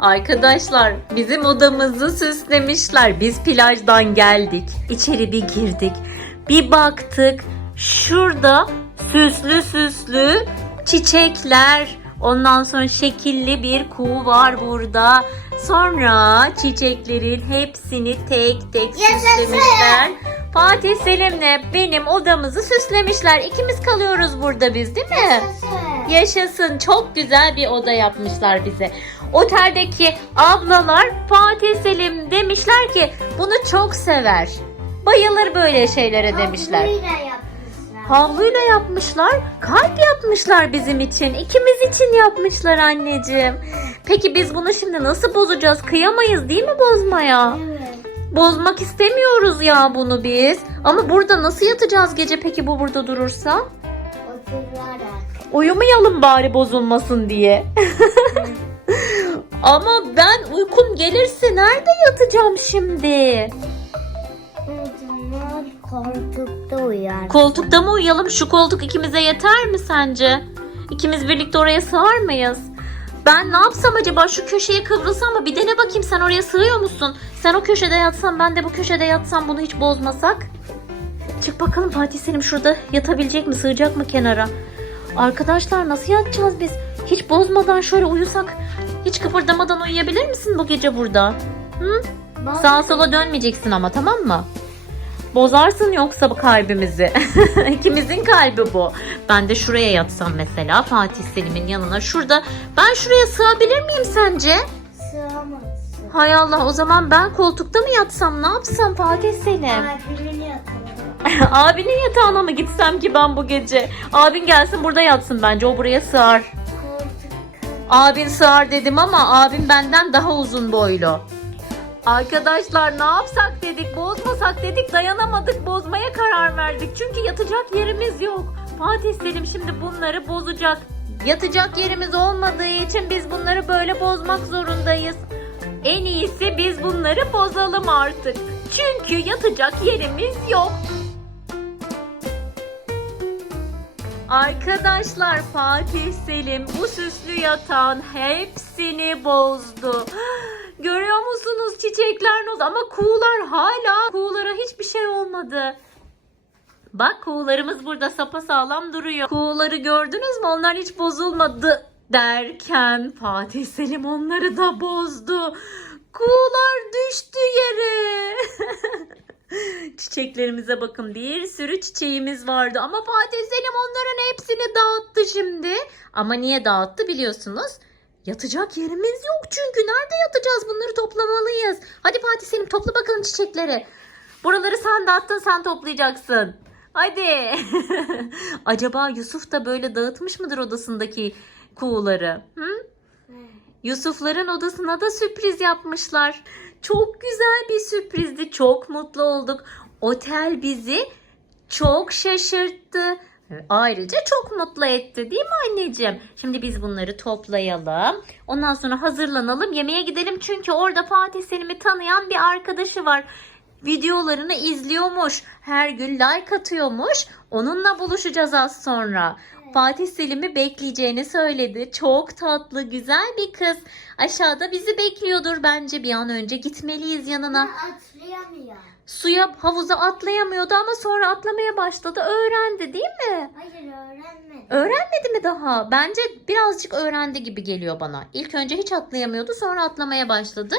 Arkadaşlar bizim odamızı süslemişler. Biz plajdan geldik. İçeri bir girdik. Bir baktık. Şurada süslü süslü çiçekler. Ondan sonra şekilli bir kuğu var burada. Sonra çiçeklerin hepsini tek tek süslemişler. Fatih Selim'le benim odamızı süslemişler. İkimiz kalıyoruz burada biz değil mi? Yaşasın. Çok güzel bir oda yapmışlar bize. Oteldeki ablalar Fatih Selim demişler ki bunu çok sever. Bayılır böyle şeylere demişler. Havluyla yapmışlar. Kalp yapmışlar bizim için. İkimiz için yapmışlar anneciğim. Peki biz bunu şimdi nasıl bozacağız? Kıyamayız değil mi bozmaya? Evet. Bozmak istemiyoruz ya bunu biz. Ama burada nasıl yatacağız gece peki bu burada durursa? Oturarak. Uyumayalım bari bozulmasın diye. Ama ben uykum gelirse nerede yatacağım şimdi? Koltukta uyar. Koltukta mı uyuyalım? Şu koltuk ikimize yeter mi sence? İkimiz birlikte oraya sığar mıyız? Ben ne yapsam acaba şu köşeye kıvrılsam mı? Bir dene bakayım sen oraya sığıyor musun? Sen o köşede yatsan ben de bu köşede yatsam bunu hiç bozmasak. Çık bakalım Fatih Selim şurada yatabilecek mi? Sığacak mı kenara? Arkadaşlar nasıl yatacağız biz? Hiç bozmadan şöyle uyusak hiç kıpırdamadan uyuyabilir misin bu gece burada? Hı? Sağa sola dönmeyeceksin ama tamam mı? Bozarsın yoksa bu kalbimizi. İkimizin kalbi bu. Ben de şuraya yatsam mesela Fatih Selim'in yanına. Şurada ben şuraya sığabilir miyim sence? Sığamazsın. Hay Allah o zaman ben koltukta mı yatsam ne yapsam Fatih Selim? Abinin yatalım. Abinin yatağına mı gitsem ki ben bu gece? Abin gelsin burada yatsın bence o buraya sığar. Abin sığar dedim ama abim benden daha uzun boylu. Arkadaşlar ne yapsak dedik, bozmasak dedik, dayanamadık, bozmaya karar verdik. Çünkü yatacak yerimiz yok. Fatih Selim şimdi bunları bozacak. Yatacak yerimiz olmadığı için biz bunları böyle bozmak zorundayız. En iyisi biz bunları bozalım artık. Çünkü yatacak yerimiz yok. Arkadaşlar Fatih Selim bu süslü yatağın hepsini bozdu. Görüyor musunuz çiçekler noz ama kuğular hala kuğulara hiçbir şey olmadı. Bak kuğularımız burada sapasağlam duruyor. Kuğuları gördünüz mü? Onlar hiç bozulmadı derken Fatih Selim onları da bozdu. Kuğular düştü yere. Çiçeklerimize bakın bir sürü çiçeğimiz vardı ama Fatih Selim onların hepsini dağıttı şimdi. Ama niye dağıttı biliyorsunuz? Yatacak yerimiz yok çünkü nerede yatacağız bunları toplamalıyız. Hadi Fatih Selim topla bakalım çiçekleri. Buraları sen dağıttın sen toplayacaksın. Hadi. Acaba Yusuf da böyle dağıtmış mıdır odasındaki kuğuları? Hı? Yusufların odasına da sürpriz yapmışlar. Çok güzel bir sürprizdi. Çok mutlu olduk. Otel bizi çok şaşırttı. Ayrıca çok mutlu etti değil mi anneciğim? Şimdi biz bunları toplayalım. Ondan sonra hazırlanalım. Yemeğe gidelim çünkü orada Fatih Selim'i tanıyan bir arkadaşı var. Videolarını izliyormuş. Her gün like atıyormuş. Onunla buluşacağız az sonra. Fatih Selim'i bekleyeceğini söyledi. Çok tatlı, güzel bir kız. Aşağıda bizi bekliyordur bence. Bir an önce gitmeliyiz yanına. Atlayamıyor. Suya havuza atlayamıyordu ama sonra atlamaya başladı. Öğrendi değil mi? Hayır öğrenmedi. Öğrenmedi mi daha? Bence birazcık öğrendi gibi geliyor bana. İlk önce hiç atlayamıyordu sonra atlamaya başladı.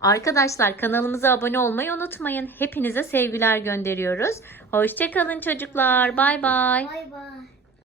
Arkadaşlar kanalımıza abone olmayı unutmayın. Hepinize sevgiler gönderiyoruz. Hoşçakalın çocuklar. Bay bay. Bay bay.